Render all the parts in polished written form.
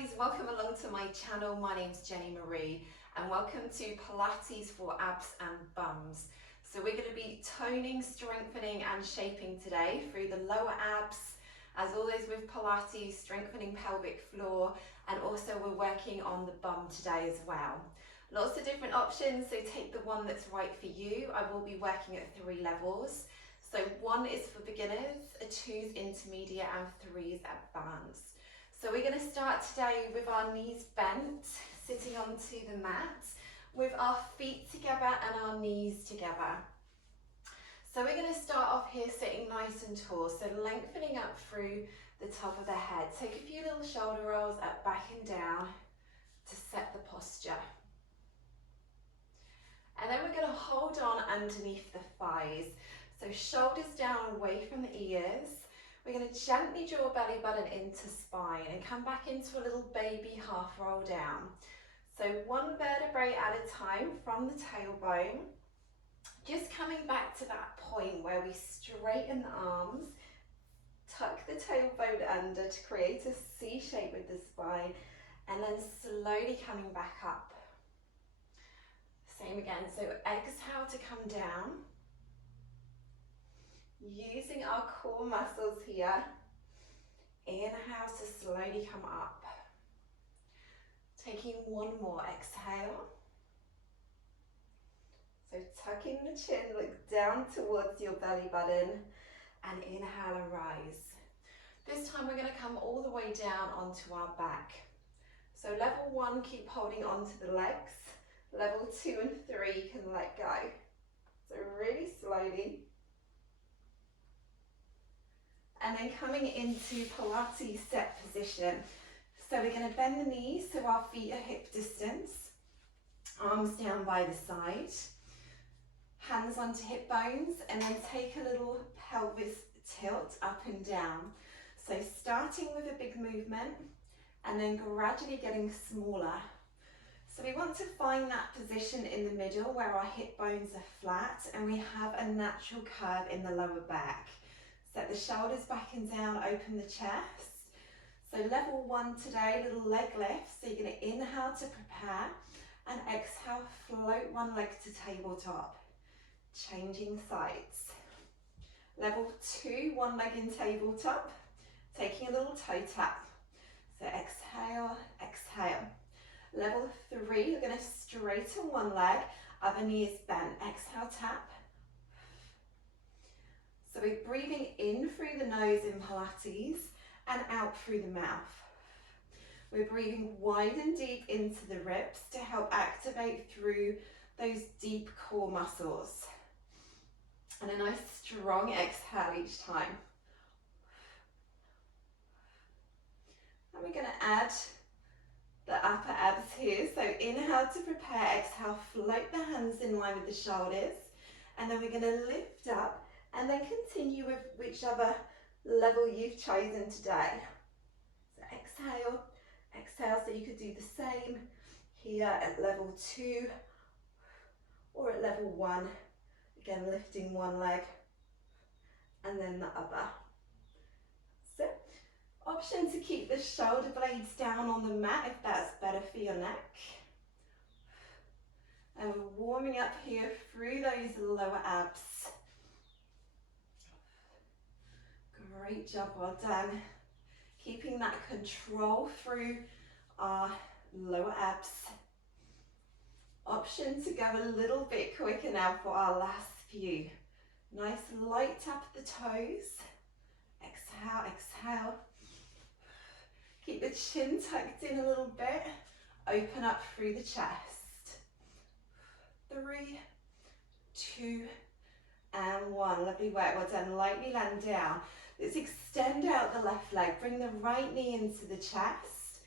guys, welcome along to my channel. My name's Jenny Marie and welcome to Pilates for abs and bums. So we're going to be toning, strengthening and shaping today through the lower abs, as always with Pilates, strengthening pelvic floor, and also we're working on the bum today as well. Lots of different options, so take the one that's right for you. I will be working at 3 levels. So 1 is for beginners, a 2 is intermediate and 3 is advanced. So we're going to start today with our knees bent, sitting onto the mat, with our feet together and our knees together. So we're going to start off here sitting nice and tall, so lengthening up through the top of the head. Take a few little shoulder rolls up, back and down to set the posture. And then we're going to hold on underneath the thighs. So shoulders down away from the ears. We're going to gently draw belly button into spine and come back into a little baby half roll down. So 1 vertebrae at a time from the tailbone. Just coming back to that point where we straighten the arms, tuck the tailbone under to create a C shape with the spine, and then slowly coming back up. Same again, so exhale to come down. Using our core muscles here. Inhale to slowly come up. Taking 1 more, exhale. So tucking the chin, look down towards your belly button, and inhale and rise. This time we're going to come all the way down onto our back. So level 1, keep holding onto the legs. Level 2 and 3, you can let go. So really slowly. And then coming into Pilates set position. So we're going to bend the knees so our feet are hip distance. Arms down by the side. Hands onto hip bones, and then take a little pelvis tilt up and down. So starting with a big movement and then gradually getting smaller. So we want to find that position in the middle where our hip bones are flat and we have a natural curve in the lower back. Set the shoulders back and down, open the chest. So level 1 today, little leg lift. So you're going to inhale to prepare and exhale, float 1 leg to tabletop. Changing sides. Level 2, 1 leg in tabletop. Taking a little toe tap. So exhale, exhale. Level 3, you're going to straighten 1 leg, other knee is bent. Exhale, tap. So we're breathing in through the nose in Pilates and out through the mouth. We're breathing wide and deep into the ribs to help activate through those deep core muscles. And a nice strong exhale each time. And we're going to add the upper abs here. So inhale to prepare, exhale, float the hands in line with the shoulders. And then we're going to lift up and then continue with whichever level you've chosen today. So exhale, exhale, so you could do the same here at level 2 or at level 1. Again, lifting 1 leg and then the other. So, option to keep the shoulder blades down on the mat if that's better for your neck. And we're warming up here through those lower abs. Great job, well done. Keeping that control through our lower abs. Option to go a little bit quicker now for our last few. Nice light tap of the toes. Exhale, exhale. Keep the chin tucked in a little bit. Open up through the chest. 3, 2, and 1. Lovely work, well done. Lightly land down. Let's extend out the left leg. Bring the right knee into the chest.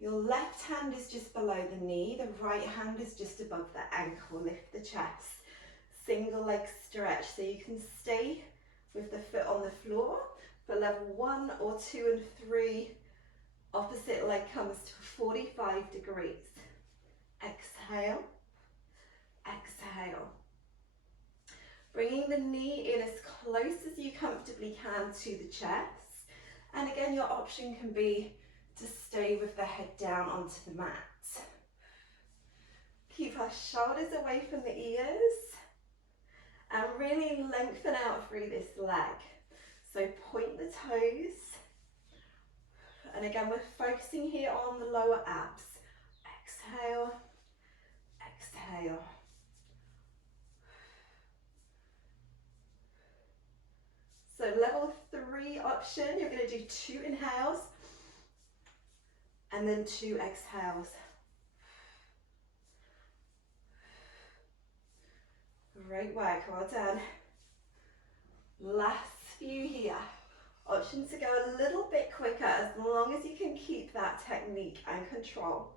Your left hand is just below the knee. The right hand is just above the ankle. Lift the chest. Single leg stretch. So you can stay with the foot on the floor for level 1 or 2 and 3. Opposite leg comes to 45 degrees. Exhale. Exhale. Bringing the knee in as close as you comfortably can to the chest. And again, your option can be to stay with the head down onto the mat. Keep our shoulders away from the ears and really lengthen out through this leg. So point the toes. And again, we're focusing here on the lower abs. Exhale, exhale. So level 3 option, you're going to do 2 inhales and then 2 exhales. Great work, well done. Last few here. Option to go a little bit quicker as long as you can keep that technique and control.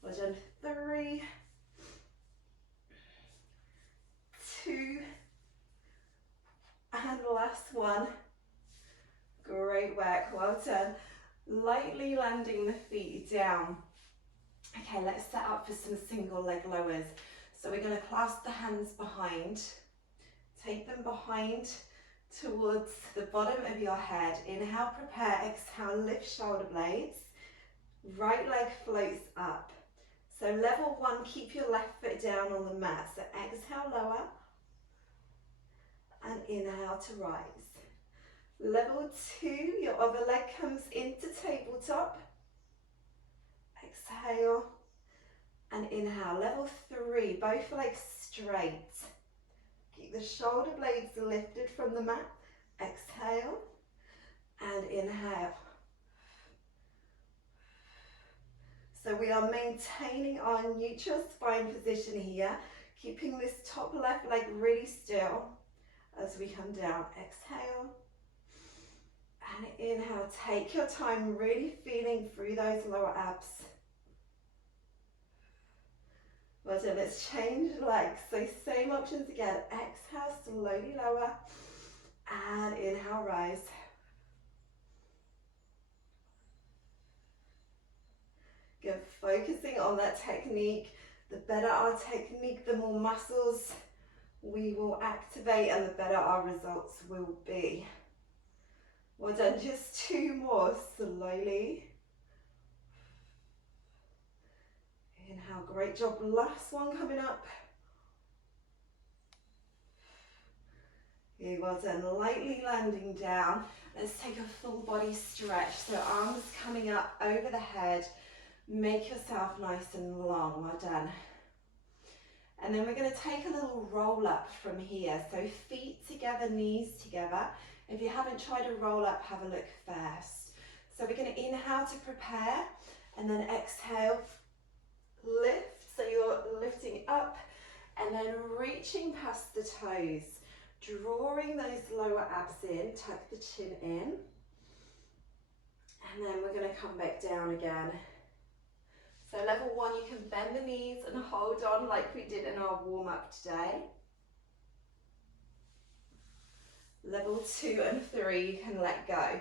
Well done. 3, 2, and last one. Great work, well done. Lightly landing the feet down. Okay, let's set up for some single leg lowers. So we're going to clasp the hands behind. Take them behind towards the bottom of your head. Inhale, prepare, exhale, lift shoulder blades. Right leg floats up. So level 1, keep your left foot down on the mat. So exhale, lower, and inhale to rise. Level 2, your other leg comes into tabletop. Exhale and inhale. Level 3, both legs straight. Keep the shoulder blades lifted from the mat. Exhale and inhale. So we are maintaining our neutral spine position here, keeping this top left leg really still as we come down. Exhale and inhale. Take your time, really feeling through those lower abs. Well done, let's change legs. So same options again. Exhale, slowly lower, and inhale, rise. Good, focusing on that technique. The better our technique, the more muscles we will activate and the better our results will be. Well done, just 2 more, slowly. Inhale, great job. Last one coming up. Okay, well done. Lightly landing down. Let's take a full body stretch. So arms coming up over the head. Make yourself nice and long. Well done. And then we're going to take a little roll up from here. So feet together, knees together. If you haven't tried a roll up, have a look first. So we're going to inhale to prepare and then exhale. Lift, so you're lifting up and then reaching past the toes, drawing those lower abs in, tuck the chin in, and then we're going to come back down again. So level 1, you can bend the knees and hold on like we did in our warm-up today. Level 2 and 3, you can let go.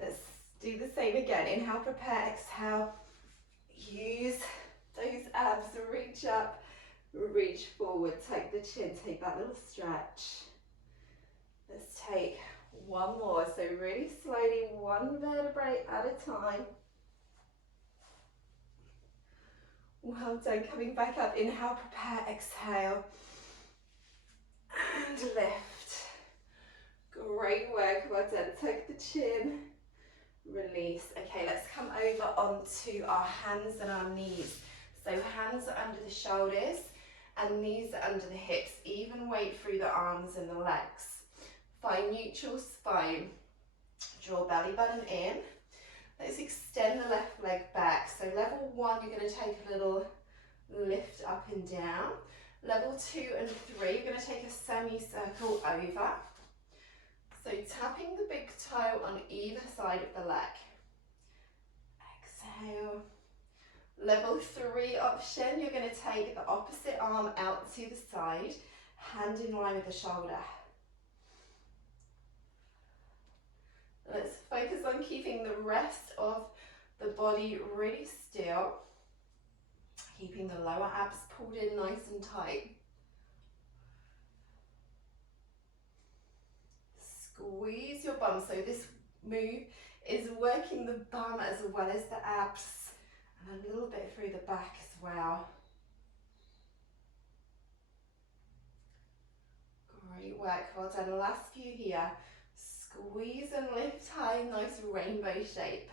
Let's do the same again. Inhale, prepare, exhale, use those abs, reach up, reach forward, take the chin, take that little stretch. Let's take one more, so really slowly, one vertebrae at a time. Well done, coming back up, inhale, prepare, exhale, and lift. Great work, well done, tuck the chin, release. Okay, let's come over onto our hands and our knees. So hands are under the shoulders and knees are under the hips. Even weight through the arms and the legs. Find neutral spine. Draw belly button in. Let's extend the left leg back. So level 1, you're going to take a little lift up and down. Level 2 and 3, you're going to take a semicircle over. So tapping the big toe on either side of the leg. Exhale. Level 3 option, you're going to take the opposite arm out to the side, hand in line with the shoulder. Let's focus on keeping the rest of the body really still, keeping the lower abs pulled in nice and tight. Squeeze your bum. So this move is working the bum as well as the abs, and a little bit through the back as well. Great work, well done. Last few here. Squeeze and lift high, nice rainbow shape.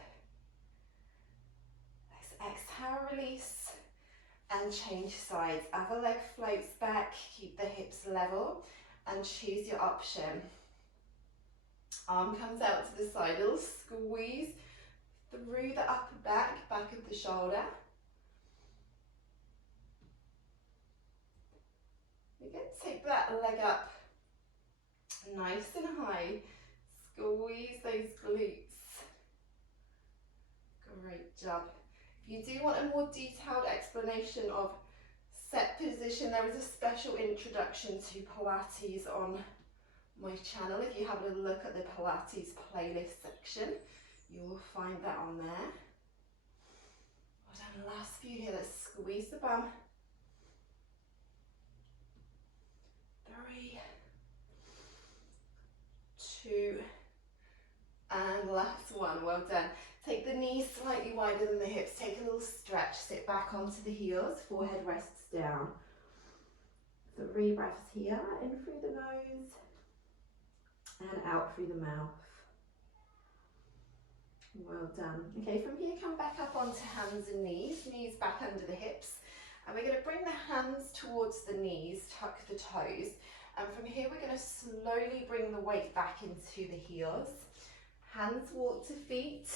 Let's exhale, release, and change sides. Other leg floats back, keep the hips level, and choose your option. Arm comes out to the side, little squeeze through the upper back of the shoulder. Again, take that leg up nice and high. Squeeze those glutes. Great job. If you do want a more detailed explanation of set position, there is a special introduction to Pilates on my channel. If you have a look at the Pilates playlist section, you will find that on there. Well done, last few here. Let's squeeze the bum. 3, 2, and last one. Well done. Take the knees slightly wider than the hips. Take a little stretch. Sit back onto the heels. Forehead rests down. 3 breaths here. In through the nose and out through the mouth. Well done. Okay, from here, come back up onto hands and knees. Knees back under the hips. And we're going to bring the hands towards the knees, tuck the toes. And from here, we're going to slowly bring the weight back into the heels. Hands walk to feet,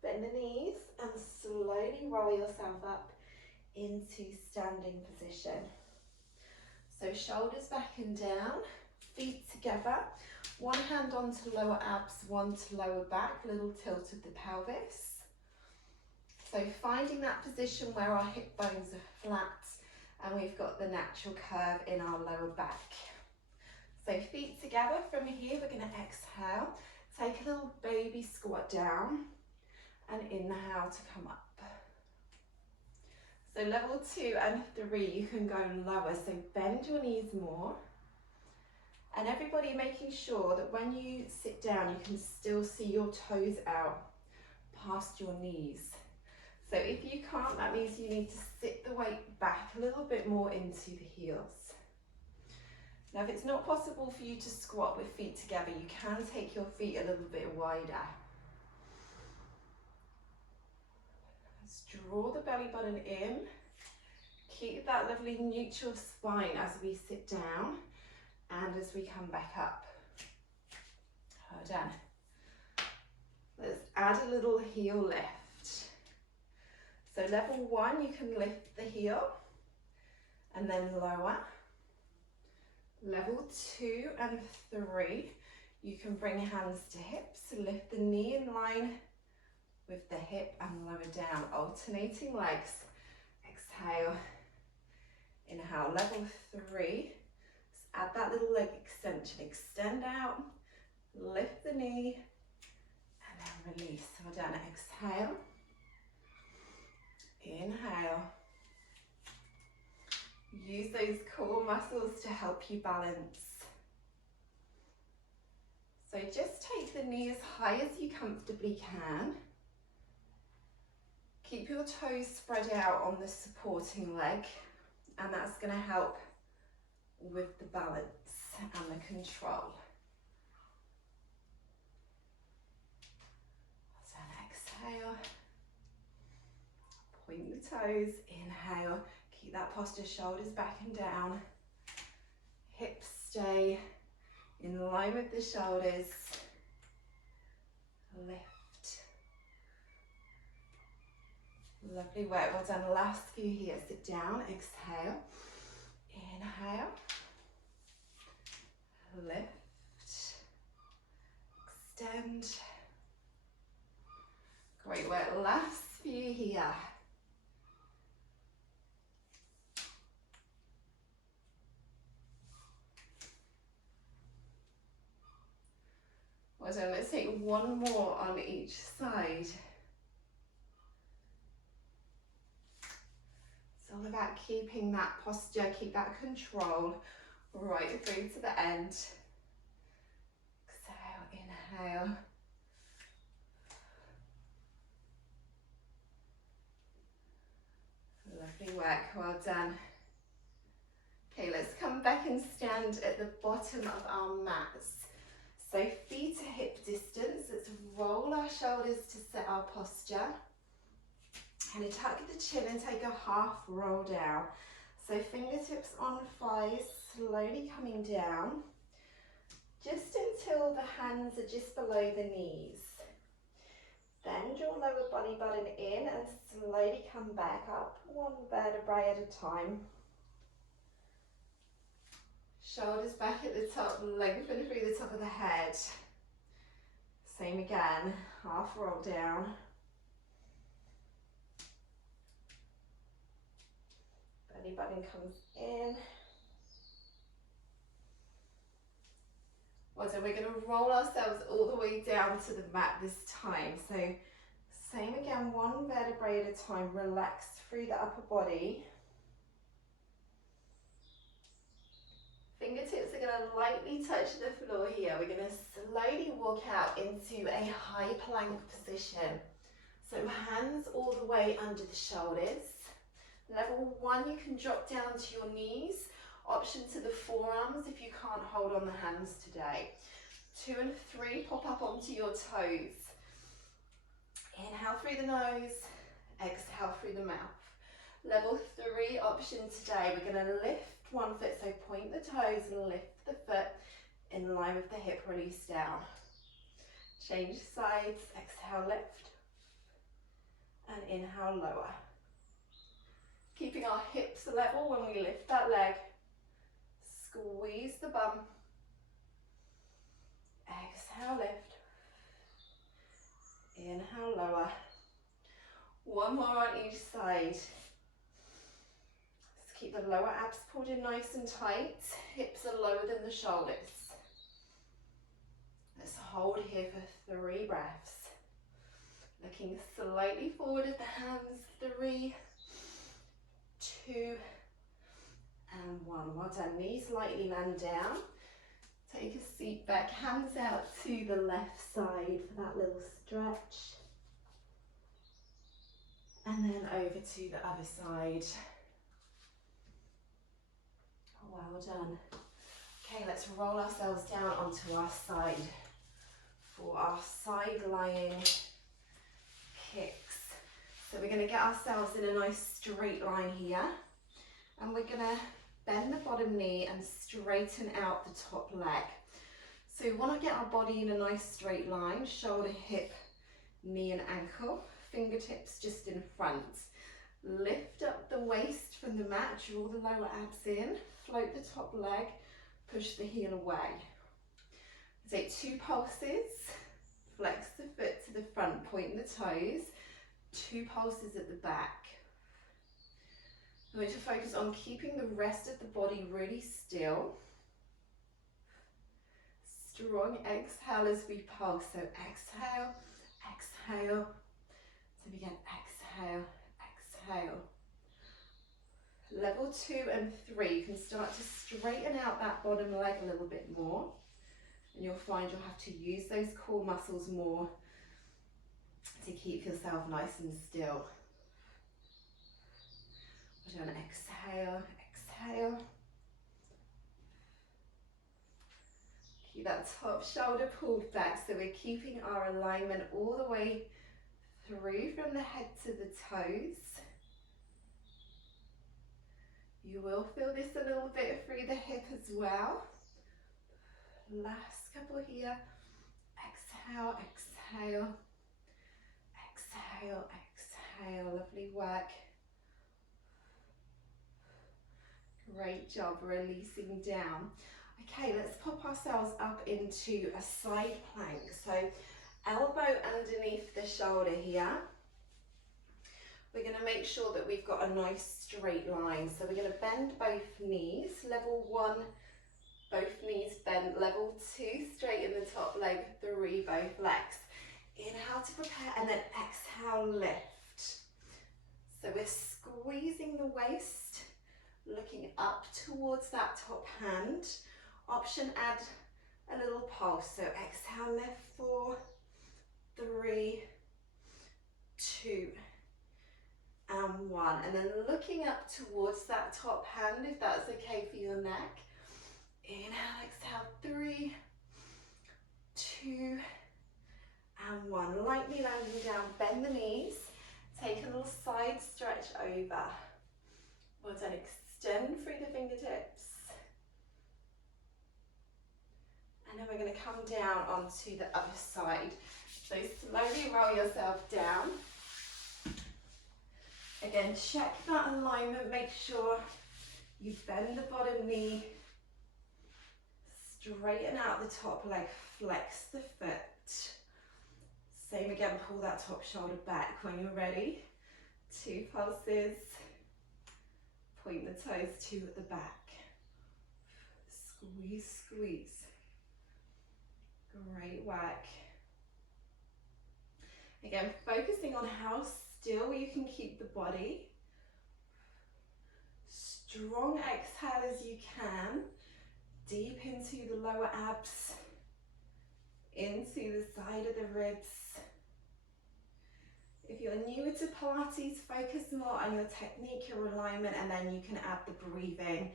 bend the knees, and slowly roll yourself up into standing position. So shoulders back and down, feet together. One hand onto lower abs, one to lower back, little tilt of the pelvis. So finding that position where our hip bones are flat and we've got the natural curve in our lower back. So feet together. From here, we're going to exhale. Take a little baby squat down and inhale to come up. So level 2 and 3, you can go lower. So bend your knees more. And everybody making sure that when you sit down, you can still see your toes out past your knees. So if you can't, that means you need to sit the weight back a little bit more into the heels. Now, if it's not possible for you to squat with feet together, you can take your feet a little bit wider. Let's draw the belly button in. Keep that lovely neutral spine as we sit down and as we come back up. Well done. Let's add a little heel lift. So level 1, you can lift the heel and then lower. Level 2 and 3, you can bring hands to hips, lift the knee in line with the hip and lower down, alternating legs. Exhale, inhale. Level 3, add that little leg extension, extend out, lift the knee, and then release. Well done. Exhale, inhale. Use those core muscles to help you balance. So just take the knee as high as you comfortably can. Keep your toes spread out on the supporting leg, and that's going to help with the balance and the control. Then exhale. Point the toes, inhale. Keep that posture, shoulders back and down. Hips stay in line with the shoulders. Lift. Lovely work, well done. Last few here. Sit down, exhale. Inhale. Lift. Extend. Great work. Last few here. Well done. Let's take one more on each side. It's all about keeping that posture, keep that control right through to the end. Exhale. exhale. Lovely work, well done. Okay, let's come back and stand at the bottom of our mats. So feet to hip distance, let's roll our shoulders to set our posture. And tuck the chin and take a half roll down. So fingertips on thighs, slowly coming down, just until the hands are just below the knees. Bend your lower body button in and slowly come back up, one vertebrae at a time. Shoulders back at the top, lengthen through the top of the head. Same again, half roll down. Belly button comes in. Well done, we're going to roll ourselves all the way down to the mat this time. So same again, one vertebrae at a time, relax through the upper body. Fingertips are going to lightly touch the floor here. We're going to slowly walk out into a high plank position. So hands all the way under the shoulders. Level 1, you can drop down to your knees. Option to the forearms if you can't hold on the hands today. 2 and 3, pop up onto your toes. Inhale through the nose, exhale through the mouth. Level 3 option today, we're going to lift one foot, so point the toes and lift the foot in line with the hip release down. Change sides, exhale, lift, and inhale, lower. Keeping our hips level when we lift that leg. Squeeze the bum. Exhale, lift. Inhale, lower. One more on each side. Keep the lower abs pulled in nice and tight. Hips are lower than the shoulders. Let's hold here for 3 breaths. Looking slightly forward at the hands. 3, 2, and 1. Well done. Knees lightly land down. Take a seat back. Hands out to the left side for that little stretch. And then over to the other side. Well done. Okay, let's roll ourselves down onto our side for our side lying kicks. So we're going to get ourselves in a nice straight line here, and we're going to bend the bottom knee and straighten out the top leg. So we want to get our body in a nice straight line, shoulder, hip, knee and ankle, fingertips just in front. Lift up the waist from the mat, draw the lower abs in, float the top leg, push the heel away. Take 2 pulses, flex the foot to the front, point the toes, 2 pulses at the back. We're going to focus on keeping the rest of the body really still. Strong exhale as we pulse, so exhale, exhale. So again, exhale, exhale. Level 2 and 3, you can start to straighten out that bottom leg a little bit more, and you'll find you'll have to use those core muscles more to keep yourself nice and still. We're going to exhale, exhale. Keep that top shoulder pulled back, so we're keeping our alignment all the way through from the head to the toes. You will feel this a little bit through the hip as well. Last couple here. Exhale, exhale, exhale, exhale. Lovely work. Great job releasing down. Okay, let's pop ourselves up into a side plank. So elbow underneath the shoulder here. We're going to make sure that we've got a nice straight line. So we're going to bend both knees. Level 1, both knees bent. Level 2, straighten the top leg. 3, both legs. Inhale to prepare, and then exhale, lift. So we're squeezing the waist, looking up towards that top hand. Option, add a little pulse. So exhale, lift, 4, 3, 2, and 1. And then looking up towards that top hand, if that's okay for your neck. Inhale, exhale, 3, 2, and 1. Lightly landing down, bend the knees. Take a little side stretch over. Well done, extend through the fingertips. And then we're going to come down onto the other side. So slowly roll yourself down. Again, check that alignment, make sure you bend the bottom knee, straighten out the top leg, flex the foot. Same again, pull that top shoulder back when you're ready. 2 pulses. Point the toes 2 at the back. Squeeze, squeeze. Great work. Again, focusing on how still you can keep the body. Strong exhale as you can. Deep into the lower abs. Into the side of the ribs. If you're newer to Pilates, focus more on your technique, your alignment, and then you can add the breathing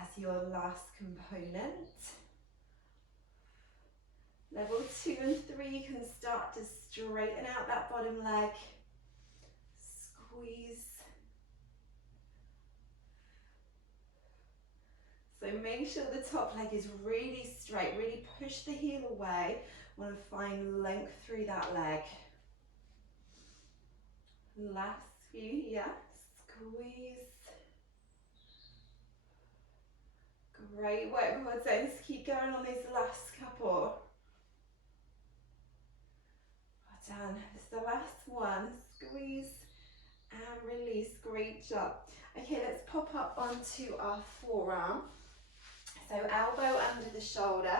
as your last component. Level 2 and 3, you can start to straighten out that bottom leg. Squeeze. So make sure the top leg is really straight, really push the heel away. Want to find length through that leg. Last few here, squeeze. Great work, well done. Just keep going on these last couple. Well done. It's the last one. Squeeze and release. Great job. Okay, let's pop up onto our forearm. So elbow under the shoulder.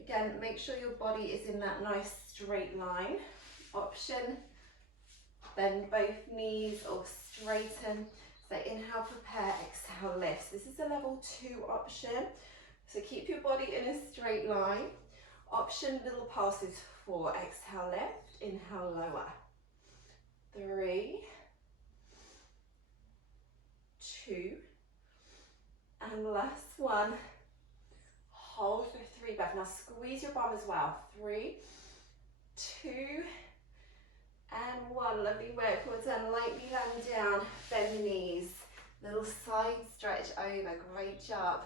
Again, make sure your body is in that nice straight line. Option, bend both knees or straighten. So inhale, prepare, exhale, lift. This is a level 2 option. So keep your body in a straight line. Option, little pulses, 4, exhale, lift, inhale, lower. 3, 2, and last one. Hold for 3 breaths. Now squeeze your bum as well. 3, 2, and 1. Lovely work. Well done. Lightly land down. Bend the knees. Little side stretch over. Great job.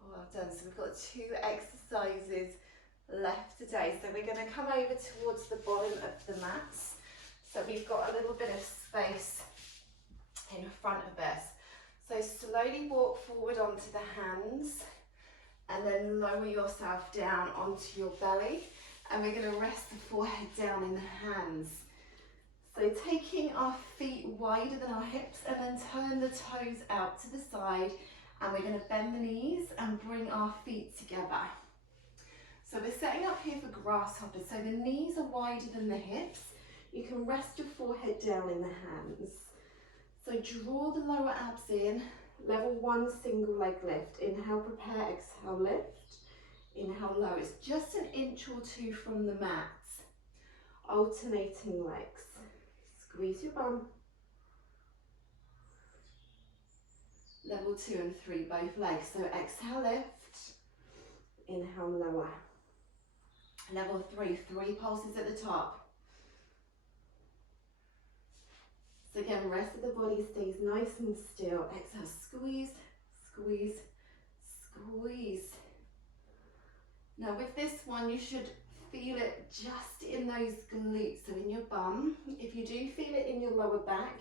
Well done. So we've got 2 exercises left today. So we're going to come over towards the bottom of the mats. So we've got a little bit of space in front of us. So slowly walk forward onto the hands and then lower yourself down onto your belly. And we're going to rest the forehead down in the hands. So taking our feet wider than our hips and then turn the toes out to the side. And we're going to bend the knees and bring our feet together. So we're setting up here for grasshoppers. So the knees are wider than the hips. You can rest your forehead down in the hands. So draw the lower abs in. Level 1 single leg lift. Inhale, prepare, exhale, lift. Inhale, lower. It's just an inch or 2 from the mat. Alternating legs. Squeeze your bum. Level 2 and 3, both legs. So exhale, lift. Inhale, lower. Level 3, 3 pulses at the top. So again, rest of the body stays nice and still. Exhale, squeeze, squeeze, squeeze. Now with this one, you should feel it just in those glutes, so in your bum. If you do feel it in your lower back,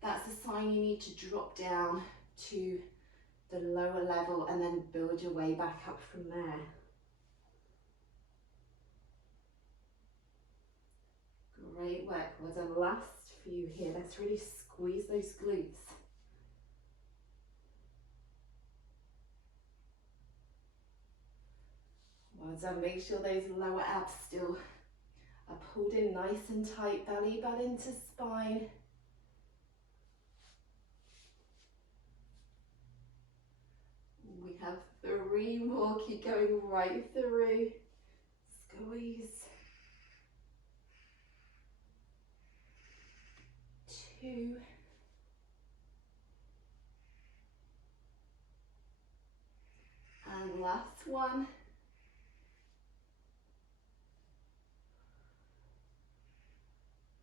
that's a sign you need to drop down to the lower level and then build your way back up from there. Great work, well done. Last few here. Let's really squeeze those glutes. Well done. Make sure those lower abs still are pulled in nice and tight. Belly button into spine. We have 3 more, keep going right through. Squeeze. 2. And last one.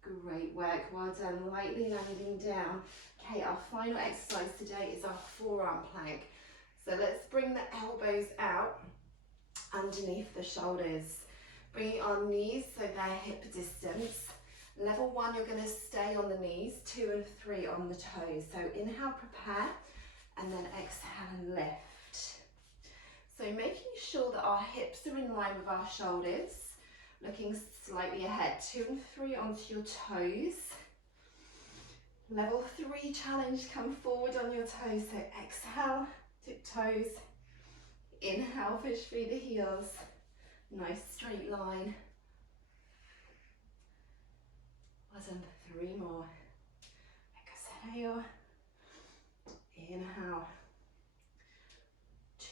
Great work, well done. Lightly landing down. Okay, our final exercise today is our forearm plank. So let's bring the elbows out underneath the shoulders. Bringing our knees so they're hip distance. Level 1, you're going to stay on the knees, 2 and 3 on the toes. So inhale, prepare, and then exhale and lift. So making sure that our hips are in line with our shoulders, looking slightly ahead, 2 and 3 onto your toes. Level 3 challenge, come forward on your toes. So exhale, tiptoes. Inhale, push through the heels. Nice straight line. Well done, 3 more. Exhale. Inhale.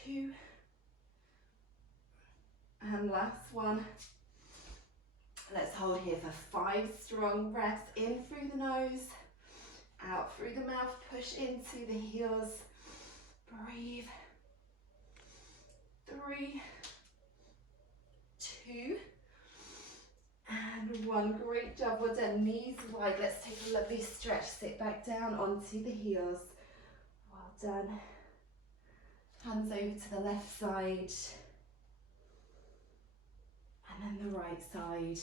2. And last one. Let's hold here for 5 strong breaths. In through the nose, out through the mouth, push into the heels. Breathe. 3, 2, and 1. Great job, well done. Knees wide. Let's take a lovely stretch. Sit back down onto the heels. Well done. Hands over to the left side. And then the right side.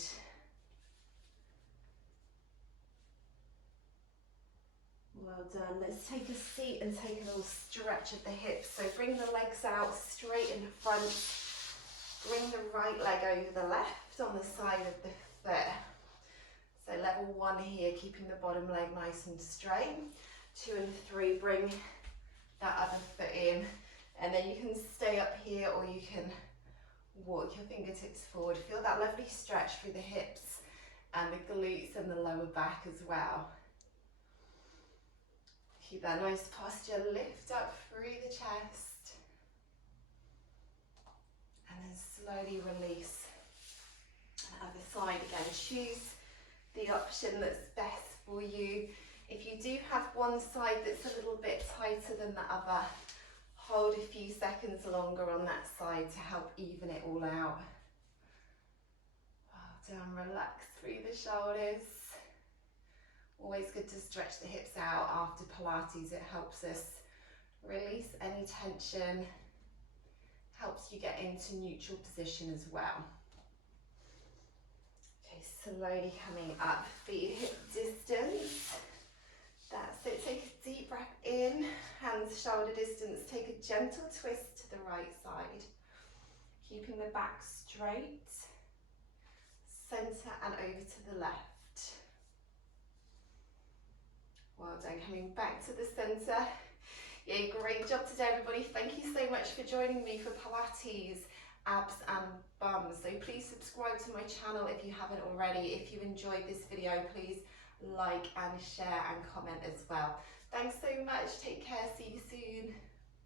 Well done. Let's take a seat and take a little stretch of the hips. So bring the legs out straight in front. Bring the right leg over the left on the side of the foot. So level 1 here, keeping the bottom leg nice and straight. 2 and 3, bring that other foot in. And then you can stay up here or you can walk your fingertips forward. Feel that lovely stretch through the hips and the glutes and the lower back as well. Keep that nice posture, lift up through the chest. And then slowly release. Other side again, choose the option that's best for you. If you do have one side that's a little bit tighter than the other, hold a few seconds longer on that side to help even it all out. Well done, relax through the shoulders. Always good to stretch the hips out after Pilates. It helps us release any tension, helps you get into neutral position as well. Okay, slowly coming up, feet hip distance. That's it, take a deep breath in, hands shoulder distance, take a gentle twist to the right side. Keeping the back straight, centre and over to the left. Well done, coming back to the centre. Yeah, great job today everybody. Thank you so much for joining me for Pilates, abs and bums. So please subscribe to my channel if you haven't already. If you enjoyed this video, please like and share and comment as well. Thanks so much, take care, see you soon.